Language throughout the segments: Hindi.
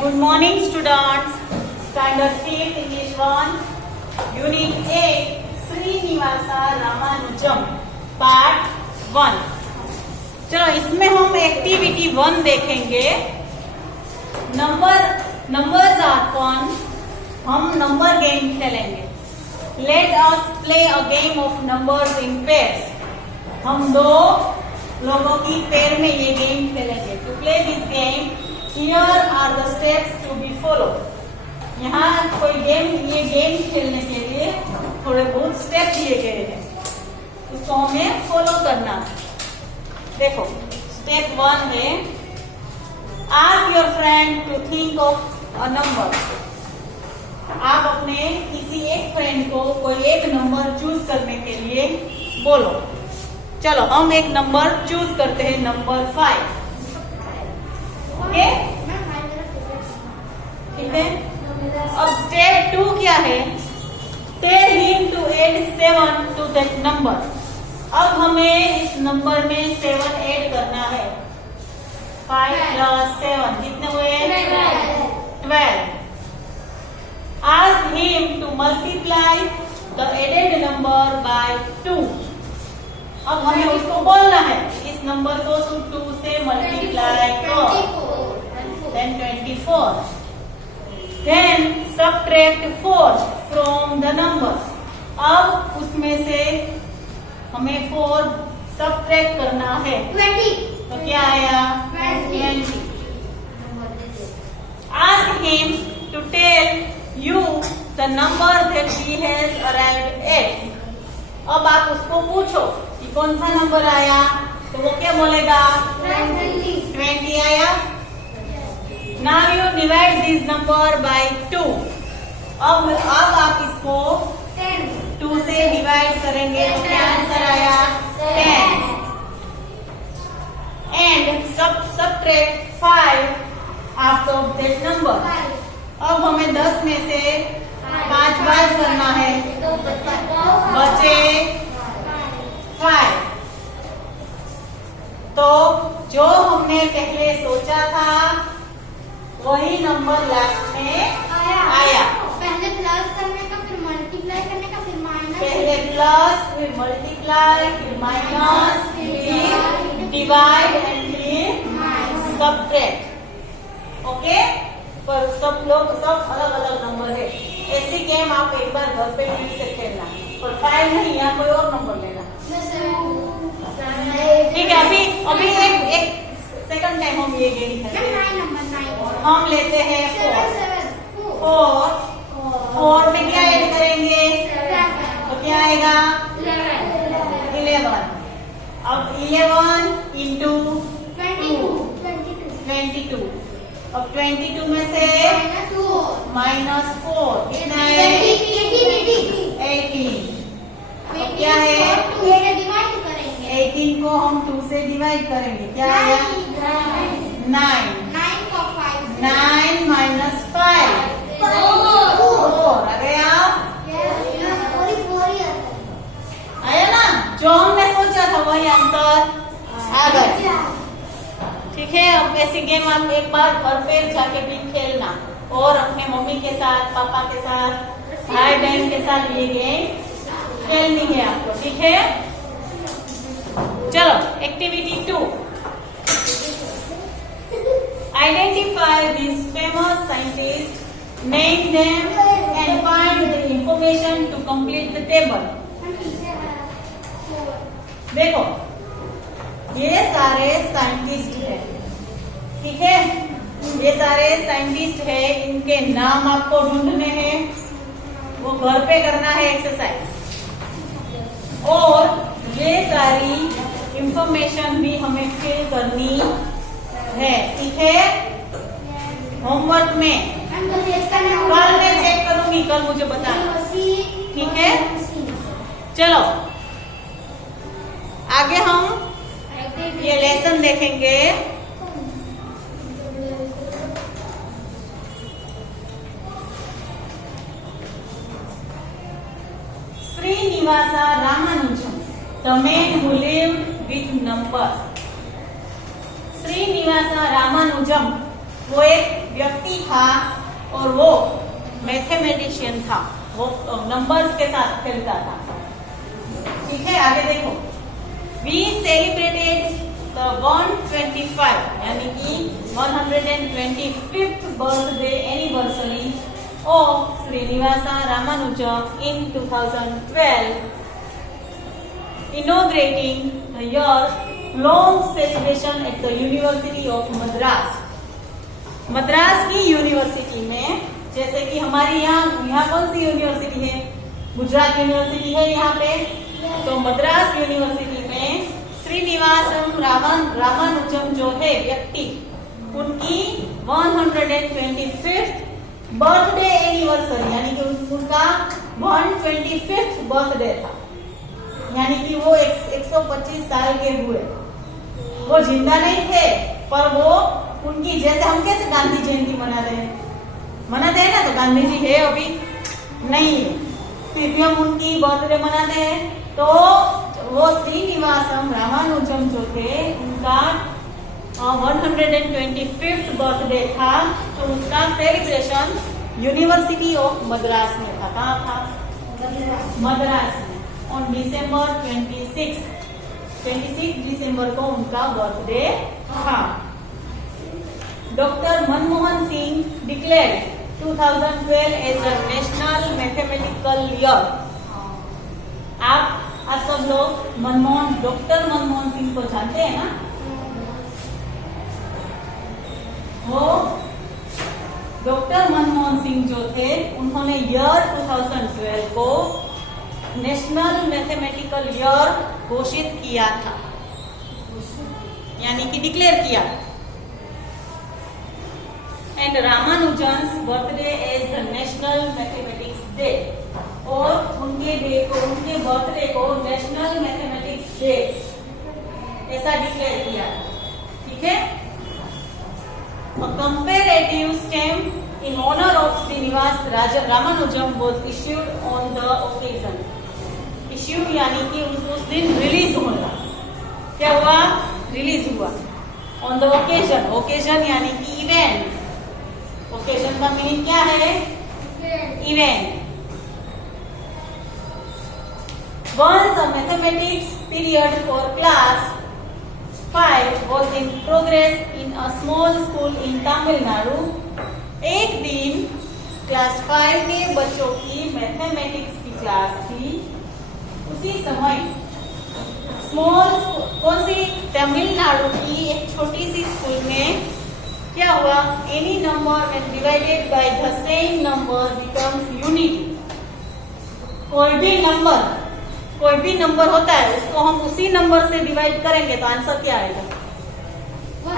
Good morning, students. Standard 5th English 1, Unit 8, Srinivasa Ramanujam, Part 1. चलो इसमें हम एक्टिविटी 1 देखेंगे. Numbers are fun. हम नंबर गेम खेलेंगे. Let us play a game of numbers in pairs. हम दो लोगों की पेयर में ये गेम खेलेंगे. To play this game, here are the steps to be followed. यहाँ ये गेम खेलने के लिए थोड़े बहुत स्टेप दिए गए हैं, उसको हमें फॉलो करना है. देखो, स्टेप 1 है, ask your friend to think of a number. आप अपने किसी एक फ्रेंड को कोई एक नंबर चूज करने के लिए बोलो. चलो हम एक नंबर चूज करते हैं, नंबर 5. ओके, ठीक है. अब स्टेप 2 क्या है? Tell him to add 7 to that number. अब हमें इस नंबर में 7 ऐड करना है. 5 + 7 कितने हुए? 12. Ask him to multiply the added number by 2. अब हमें उसको बोलना है इस नंबर को 2 से मल्टीप्लाई कर. Then 24. Then subtract 4 from the number. अब उसमें से हमें 4 subtract करना है. 20. तो क्या आया? 20. Ask him to tell you the number that he has arrived at. अब आप उसको पूछो कि कौन सा नंबर आया, तो वो क्या बोलेगा? 20 आया. Now you divide this number by 2. अब आप इसको 2 से डिवाइड करेंगे तो क्या आंसर आया? 10. And subtract 5 out of that number. अब हमें 10 में से 5 बार करना है, बचे 5. तो जो हमने पहले सोचा था वही नंबर लास्ट में आया. पहले प्लस करने का, फिर मल्टीप्लाई करने का, फिर माइनस. पहले प्लस, फिर मल्टीप्लाई, फिर माइनस, फिर डिवाइड एंड फिर सब्ट्रैक्ट. ओके, पर सब अलग अलग नंबर है. ऐसी गेम आप एक बार घर पे फिर से खेलना, पर 5 नहीं, यहाँ कोई और नंबर लेना. ठीक है. अभी एक सेकंड टाइम हम ये गेम खेलते हैं. हम लेते हैं 4 में क्या ऐड करेंगे? तो क्या आएगा? 11. अब 11 इंटू 22. अब 22 में से -4 कितना है? 18. अब क्या है? 18 को हम 2 से डिवाइड करेंगे, क्या आया? 9. 9 - 5 4 आ गया. आया ना? जो हमने सोचा था वही आंसर आ गया. ठीक है. अब ऐसी गेम आप एक बार घर पे जाके भी खेलना, और अपने मम्मी के साथ, पापा के साथ, भाई बहन के साथ ये गेम खेलनी है आपको. ठीक है. चलो activity 2. Identify these famous scientists, name them and find the information to complete the table. देखो, ये सारे साइंटिस्ट हैं. ठीक है. ये सारे साइंटिस्ट हैं, इनके नाम आपको ढूंढने हैं. वो घर पे करना है एक्सरसाइज, और ये सारी इंफॉर्मेशन भी हमें फिल करनी है. ठीक है. होमवर्क में कल मैं चेक करूंगी, कल मुझे बताना. ठीक है. चलो आगे हम ये लेसन देखेंगे. Srinivasa Ramanujam, the man who lived with numbers. Srinivasa Ramanujam वो एक व्यक्ति था और वो मैथमेटिशियन था, वो नंबर्स के साथ खेलता था। ठीक है, आगे देखो। वी सेलिब्रेटेड द 125 यानी कि 125th birthday anniversary of Srinivasa Ramanujan in 2012, inaugurating the year-long celebration at the University of Madras. Madras की यूनिवर्सिटी में, जैसे कि हमारी यहाँ कौन सी यूनिवर्सिटी है? गुजरात यूनिवर्सिटी है यहाँ पे। तो मद्रास यूनिवर्सिटी में श्रीनिवासम रामानुजम जो है व्यक्ति, उनकी 125th बर्थडे एनिवर्सरी यानी कि उनका 125th बर्थडे था, यानी कि वो 125 साल के हुए। वो जिंदा नहीं थे, पर वो उनकी, जैसे हम कैसे गांधी जयंती मनाते हैं ना, तो गांधी जी है अभी नहीं है, फिर भी हम उनकी बर्थडे मनाते हैं। तो वो श्रीनिवासम रामानुजम जो थे, उनका 125th बर्थडे था, तो उसका सेलिब्रेशन यूनिवर्सिटी ऑफ मद्रास में था। कहाँ था? मद्रास में। ऑन December 26 दिसंबर को उनका बर्थडे था। Doctor Manmohan Singh declared 2012 as a national mathematical year. आप सब लोग डॉक्टर मनमोहन सिंह को जानते हैं ना? वो डॉक्टर मनमोहन सिंह जो थे, उन्होंने ईयर 2012 को नेशनल मैथमेटिकल ईयर घोषित किया था, यानी कि डिक्लेयर किया। And Ramanujan's birthday as the national mathematics day, और उनके बर्थडे को नेशनल मैथमेटिक्स डे ऐसा डिक्लेयर किया। ठीक है। A comparative stamp in honor of Srinivas Ramanujam was issued on the occasion. Issued यानी कि उस दिन रिलीज होगा। क्या हुआ? रिलीज हुआ। On the occasion, occasion यानी कि इवेंट। ओकेजन का मीनिंग क्या है? Event. Once a mathematics period for class 5 was in progress in a small school in Tamil Nadu. एक दिन क्लास 5 के बच्चों की मैथमेटिक्स की क्लास थी। उसी समय स्मॉल, कौन सी? तमिलनाडु की एक छोटी सी स्कूल में क्या हुआ? Any number when divided by the same number becomes unity. कोई भी नंबर होता है, उसको हम उसी नंबर से डिवाइड करेंगे तो आंसर क्या आएगा?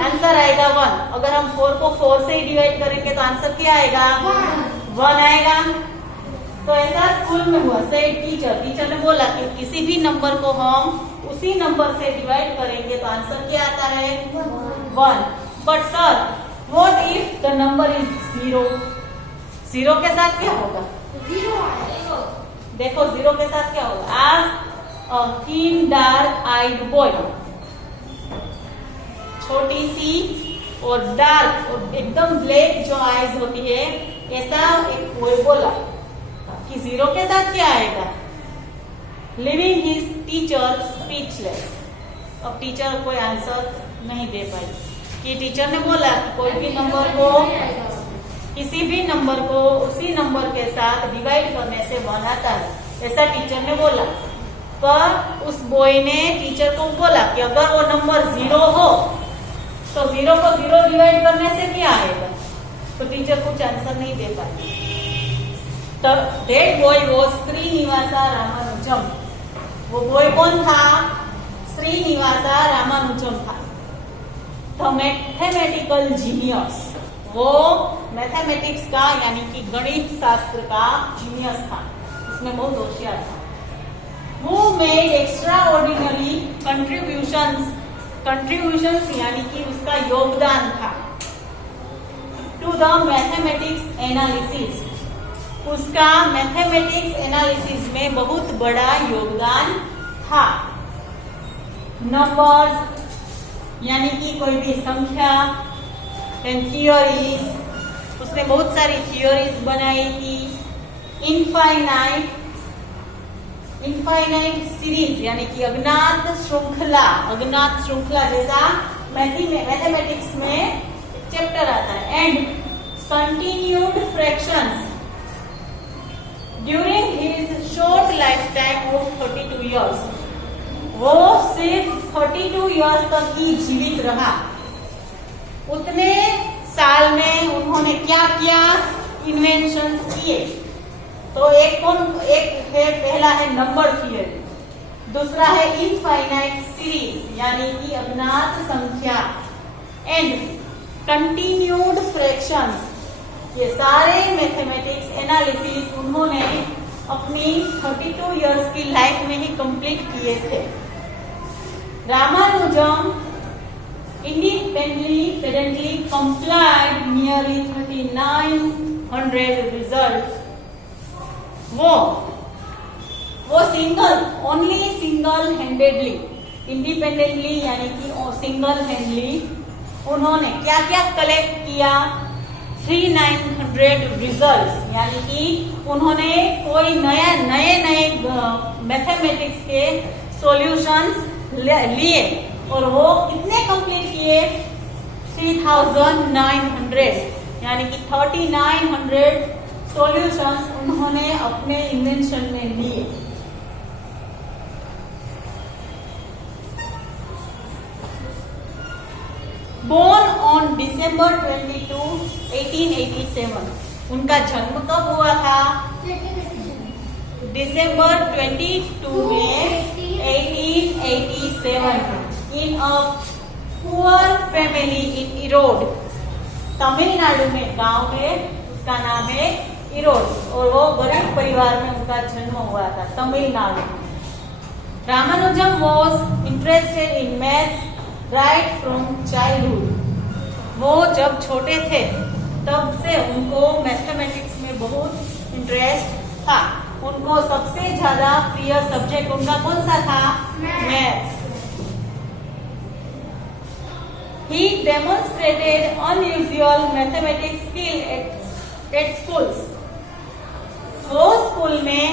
आंसर आएगा 1। अगर हम 4 को 4 से ही डिवाइड करेंगे तो आंसर क्या आएगा? 1 आएगा। तो ऐसा स्कूल में हुआ। टीचर ने बोला कि किसी भी नंबर को हम उसी नंबर से डिवाइड करेंगे तो आंसर क्या आता है? 1। But sir, what if the number is 0? 0 के साथ क्या होगा? 0 देखो 0 के साथ क्या होगा? As a thin dark eyed boy, छोटी सी और डार्क और एकदम ब्लैक जो आईज होती है, ऐसा एक बॉय बोला कि 0 के साथ क्या आएगा? Living his teacher speechless. अब टीचर कोई आंसर नहीं दे पाई कि टीचर ने बोला कि कोई भी नंबर को, किसी भी नंबर को उसी नंबर के साथ डिवाइड करने से 1 आता है, ऐसा टीचर ने बोला। पर उस बॉय ने टीचर को बोला कि अगर वो नंबर 0 हो तो 0 को 0 डिवाइड करने से क्या आएगा? तो टीचर कुछ आंसर नहीं दे पाई। तो that boy was Srinivasa Ramanujan. वो बॉय कौन था? श्रीनिवासा रामानुजम था। तो मैथमेटिकल जीनियस, वो मैथमेटिक्स का यानी कि गणित शास्त्र का जीनियस था, उसमें बहुत होशियार था। Who made extraordinary contributions यानी कि उसका योगदान था to the mathematics analysis, उसका मैथमेटिक्स एनालिसिस में बहुत बड़ा योगदान था। नंबर्स यानी कि कोई भी संख्या, देन थियोरीज, उसने बहुत सारी थियोरीज बनाई थी। इनफाइनाइट सीरीज यानी कि अज्ञात श्रृंखला जैसा मैथमेटिक्स में चैप्टर आता है। And continued fractions during his short life time of 32 years, वो सिर्फ 32 इयर्स तक ही जीवित रहा। उतने साल में उन्होंने क्या क्या इन्वेंशंस किए? तो एक है, पहला है नंबर थियरी, दूसरा है इनफाइनाइट सीरीज यानी कि अज्ञात संख्या, एंड कंटिन्यूड फ्रैक्शंस। ये सारे मैथमेटिक्स एनालिसिस उन्होंने अपनी 32 इयर्स की लाइफ में ही कंप्लीट किए थे। Ramanujan independently complied nearly 3900 results. वो सिंगल हैंडेडली, इंडिपेंडेंटली यानी कि सिंगल हैंडली उन्होंने क्या क्या कलेक्ट किया? 3900 रिजल्ट्स, यानी कि उन्होंने कोई नए मैथमेटिक्स के सॉल्यूशंस लिए और वो कितने कंप्लीट किए? 3900 यानी कि 3900 सॉल्यूशंस उन्होंने अपने इन्वेंशन में लिए। बोर्न ऑन December 22, 1887, उनका जन्म कब हुआ था? December 22 में 1887 in a poor family in Erode, Tamil Nadu में गांव है, उसका नाम है इरोड, और वो गरीब परिवार में उनका जन्म हुआ था तमिलनाडु में। Ramanujan was interested in maths right from childhood। वो जब छोटे थे तब से उनको मैथमेटिक्स में बहुत इंटरेस्ट था। उनको सबसे ज्यादा प्रिय सब्जेक्ट उनका कौन सा था? Maths. He demonstrated unusual mathematics skill at schools। वो स्कूल में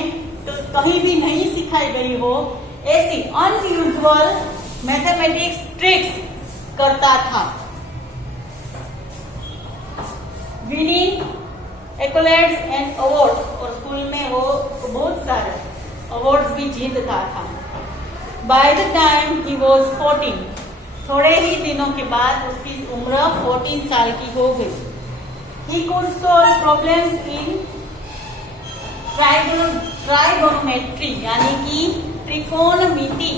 तो कहीं भी नहीं सिखाई गई हो ऐसी अनयूजुअल मैथमेटिक्स ट्रिक्स करता था। विनिंग एक्colades एंड अवार्ड्स, और स्कूल में वो बहुत सारे अवार्ड्स भी जीतता था। By the time he was 14, थोड़े ही दिनों के बाद उसकी उम्र 14 साल की हो गई। He could solve problems in trigonometry यानी कि त्रिकोणमिति।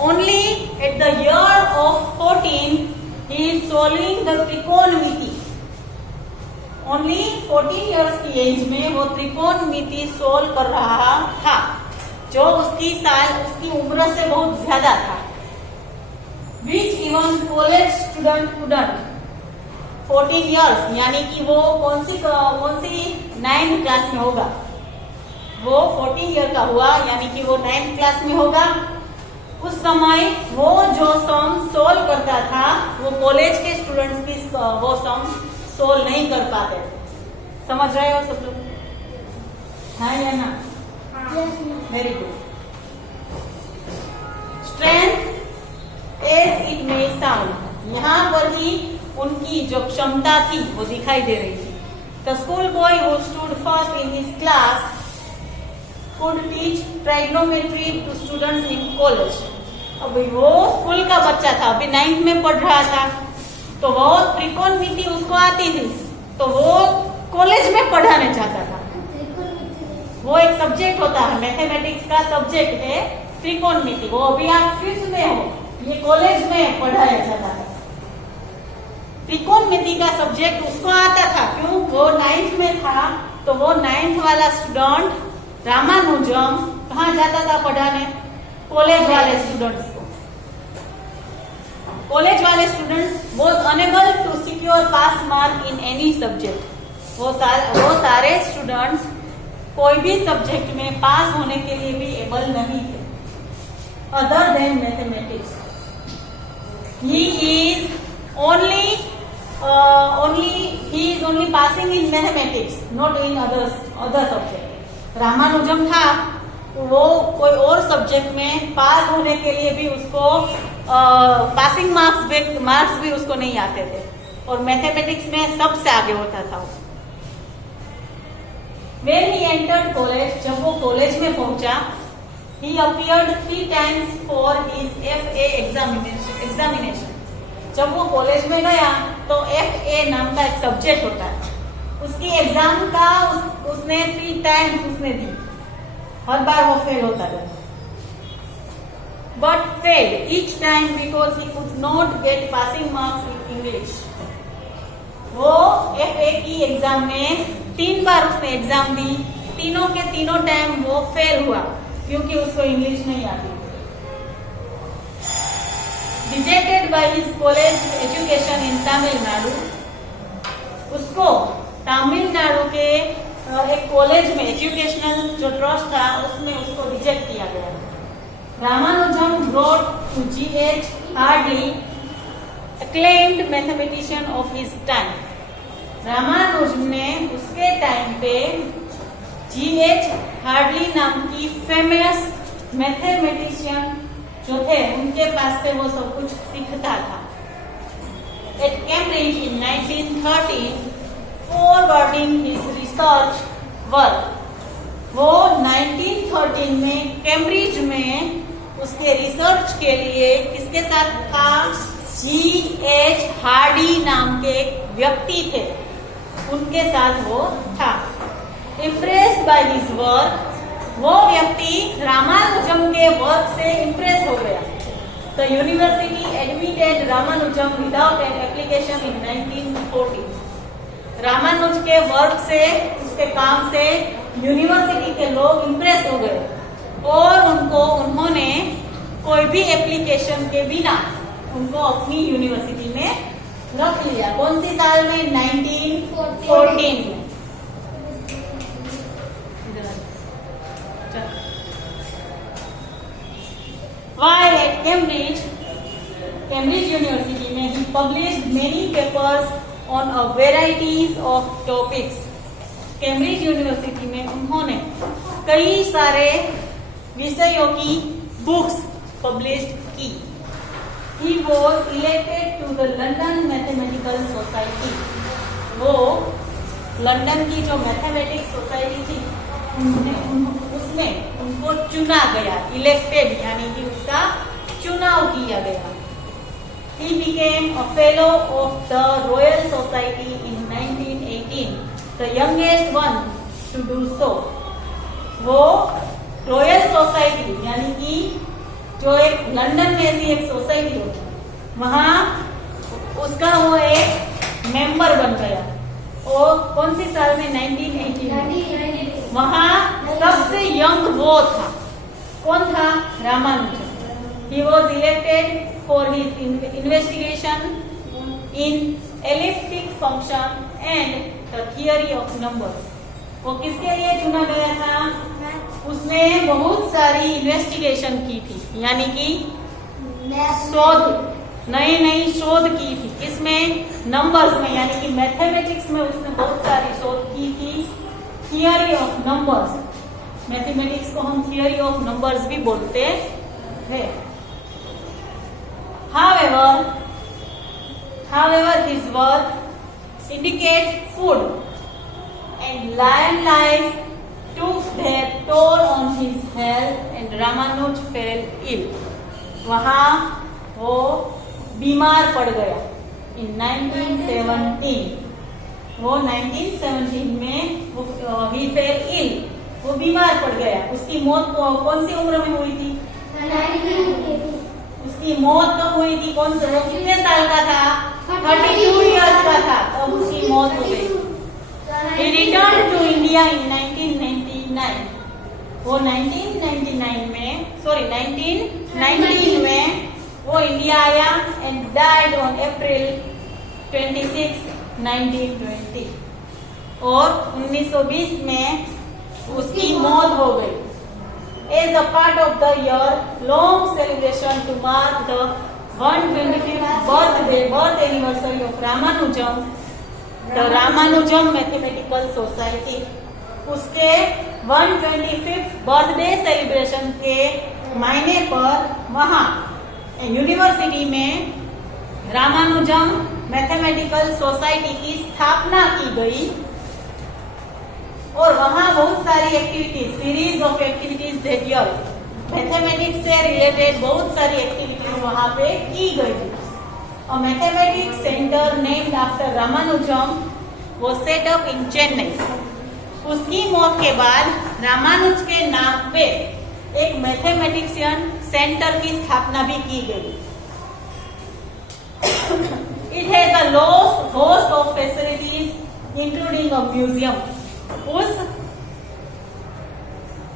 Only at the year of 14 he is solving the त्रिकोणमिति। ओनली 14 इयर्स की एज में वो त्रिकोणमिति सोल्व कर रहा था, जो उसकी उम्र से बहुत ज्यादा था। Which even college student couldn't। 14 years यानी कि वो कौन सी 9th क्लास में होगा? वो 14 ईयर का हुआ यानी कि वो 9th क्लास में होगा। उस समय वो जो सम सोल्व करता था वो कॉलेज के स्टूडेंट्स की वो सम सोल्व नहीं कर पाते। समझ रहे हो सब लोग? हाँ या ना? Very good. Strength as it may sound, यहाँ पर ही उनकी जो क्षमता थी वो दिखाई दे रही थी। The school boy who stood first in his class could teach trigonometry to students in college. अभी वो स्कूल का बच्चा था, अभी 9th में पढ़ रहा था, तो वो त्रिकोणमिति उसको आती थी, तो वो कॉलेज में पढ़ाने चाहता था। वो एक सब्जेक्ट होता है, मैथमेटिक्स का सब्जेक्ट है त्रिकोणमिति। वो अभी आप 5th में हो, ये कॉलेज में पढ़ाया जाता है। त्रिकोणमिति का सब्जेक्ट उसको आता था, क्यों? वो 9th में था, तो वो 9th वाला स्टूडेंट रामानुजम कहाँ जाता था पढ़ाने? कॉलेज वाले स्टूडेंट्स को। कॉलेज वाले students was unable to secure pass mark in any subject. वो सारे स्टूडेंट्स कोई भी सब्जेक्ट में पास होने के लिए भी एबल नहीं थे, other than mathematics. He is only he is only passing in mathematics, not in other subject. Ramanujan था वो कोई और सब्जेक्ट में पास होने के लिए भी उसको पासिंग मार्क्स भी उसको नहीं आते थे और मैथमेटिक्स में सबसे आगे होता था. When he entered college, जब वो कॉलेज में पहुंचा, he appeared 3 times for his FA examination. जब वो कॉलेज में गया तो FA नाम का एक सब्जेक्ट होता है, उसकी एग्जाम का उसने 3 टाइम्स उसने दी. हर बार वो फेल होता था. But failed each time because he could not get passing marks in English. वो FA की एग्जाम में 3 बार उसने एग्जाम दी, तीनों के तीनों टाइम वो फेल हुआ क्योंकि उसको इंग्लिश नहीं आती. Dejected by his college education in Tamil Nadu, उसको तमिलनाडु के एक कॉलेज में एजुकेशनल जो ट्रस्ट था उसमें उसको रिजेक्ट किया गया. Ramanujan wrote to G.H. Hardley, acclaimed mathematician of his time. Ramanujan ने उसके टाइम पे G.H. हार्डली नाम की फेमस मैथमेटिशियन जो थे उनके पास से वो सब कुछ सीखता था. At Cambridge in 1913, forwarding his research work, वो 1913 में कैम्ब्रिज में उसके रिसर्च के लिए किसके साथ था? G.H. हार्डी नाम के एक व्यक्ति थे, उनके साथ वो था. Impressed by his work, वो व्यक्ति रामानुजम के वर्क से इम्प्रेस हो गया. The university admitted Ramanujam without an application in 1940. Ramanuj के वर्क से, उसके काम से यूनिवर्सिटी के लोग इम्प्रेस हो गए और उन्होंने कोई भी एप्लीकेशन के बिना उनको अपनी यूनिवर्सिटी में रख लिया. कौन सी साल में? 1914 में. While at Cambridge University में he published many papers on a varieties of topics. Cambridge university में उन्होंने कई सारे विषयों की बुक्स पब्लिश की. He was elected to the London Mathematical Society. वो लंदन की जो मैथमेटिक्स सोसाइटी थी उसमें उनको चुना गया. इलेक्टेड यानी कि उसका चुनाव किया गया. He became a fellow of the Royal Society in 1918, the youngest one to do so. वो रॉयल सोसाइटी यानी कि जो एक लंदन में ऐसी एक सोसाइटी होती है वहाँ उसका वो एक मेंबर बन गया. और कौन सी साल में? 1918. वहाँ सबसे यंग वो था. कौन था? Ramanujan. He was elected for his investigation in elliptic function and the theory of numbers. वो किसके लिए चुना गया था? उसने बहुत सारी इन्वेस्टिगेशन की थी, यानी कि नई शोध की थी. किसमें? नंबर्स में, यानी कि मैथमेटिक्स में उसने बहुत सारी शोध की थी. थियरी ऑफ नंबर्स, मैथमेटिक्स को हम थियरी ऑफ नंबर्स भी बोलते हैं. However, his work indicates food and lion life took their toll on his health and Ramanuj fell ill. वहाँ वो बीमार पड़ गया. In 1917, वो 1917 में he fell ill, वो बीमार पड़ गया. उसकी मौत कौन सी उम्र में हुई थी? उसकी मौत कब हुई थी? कौन से कितने साल का था? 32 इयर्स का था तब उसकी मौत हो गई. He returned to India in 1999. वो 1919 में वो इंडिया आया and died on April 26, 1920. और 1920 में उसकी मौत हो गई. As a part of the year-long celebration to mark the 125th birth anniversary of Ramanujan, the Ramanujan Mathematical Society. उसके 125th बर्थडे सेलिब्रेशन के महीने पर वहाँ यूनिवर्सिटी में रामानुजम मैथमेटिकल सोसाइटी की स्थापना की गई और वहाँ बहुत सारी activities, series of activities that year mathematics से रिलेटेड बहुत सारी एक्टिविटीज वहाँ पे की गई थी. A mathematics center named after Ramanujan was set up in Chennai. उसकी मौत के बाद रामानुज के नाम पे एक मैथमेटिशियन सेंटर की स्थापना भी की गई. It has a host of facilities including a museum.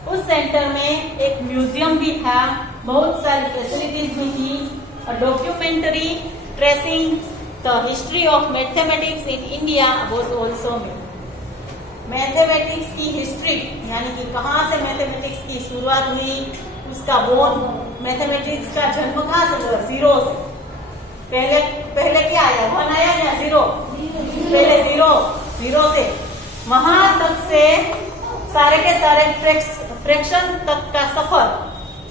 उस सेंटर में एक म्यूजियम भी था, बहुत सारी फैसिलिटीज भी थी. A documentary tracing the history of mathematics in India was also made. Mathematics की हिस्ट्री यानी कि कहाँ से मैथमेटिक्स की शुरुआत हुई, उसका बोन, मैथमेटिक्स का जन्म कहाँ से हुआ, जीरो से. पहले क्या आया, 1 आया या 0? पहले जीरो से वहां तक से सारे के सारे फ्रैक्शन तक का सफर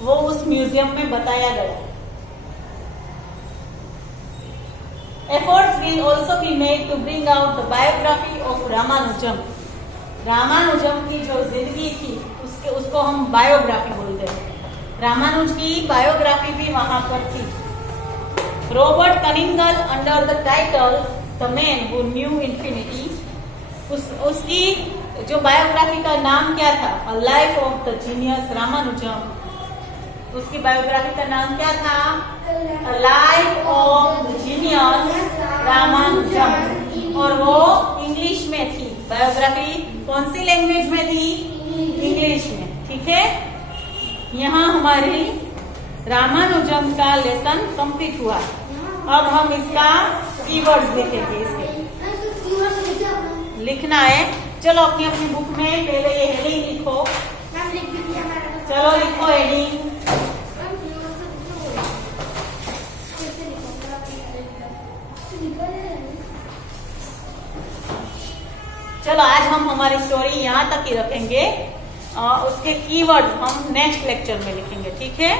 वो उस म्यूजियम में बताया गया. Efforts will also be made to bring out the biography of Ramanujan. Ramanujan की जो जिंदगी थी उसको हम बायोग्राफी बोलते हैं. रामानुज की बायोग्राफी भी वहां पर थी. Robert Kanigel under the title the man who knew infinity, उसकी जो बायोग्राफी का नाम क्या था, a life of the genius Ramanujan. उसकी बायोग्राफी का नाम क्या था, a life of the genius Ramanujan. और वो इंग्लिश में थी. बायोग्राफी कौन सी लैंग्वेज में थी, इंग्लिश में. ठीक है, यहाँ हमारी रामानुजम का लेसन कंप्लीट हुआ. अब हम इसका कीवर्ड्स देखेंगे. इसके लिखना है. चलो अपनी अपनी बुक में पहले ये हेडिंग लिखो. चलो लिखो हेडिंग. चलो आज हम हमारी स्टोरी यहाँ तक ही रखेंगे. उसके कीवर्ड हम नेक्स्ट लेक्चर में लिखेंगे. ठीक है.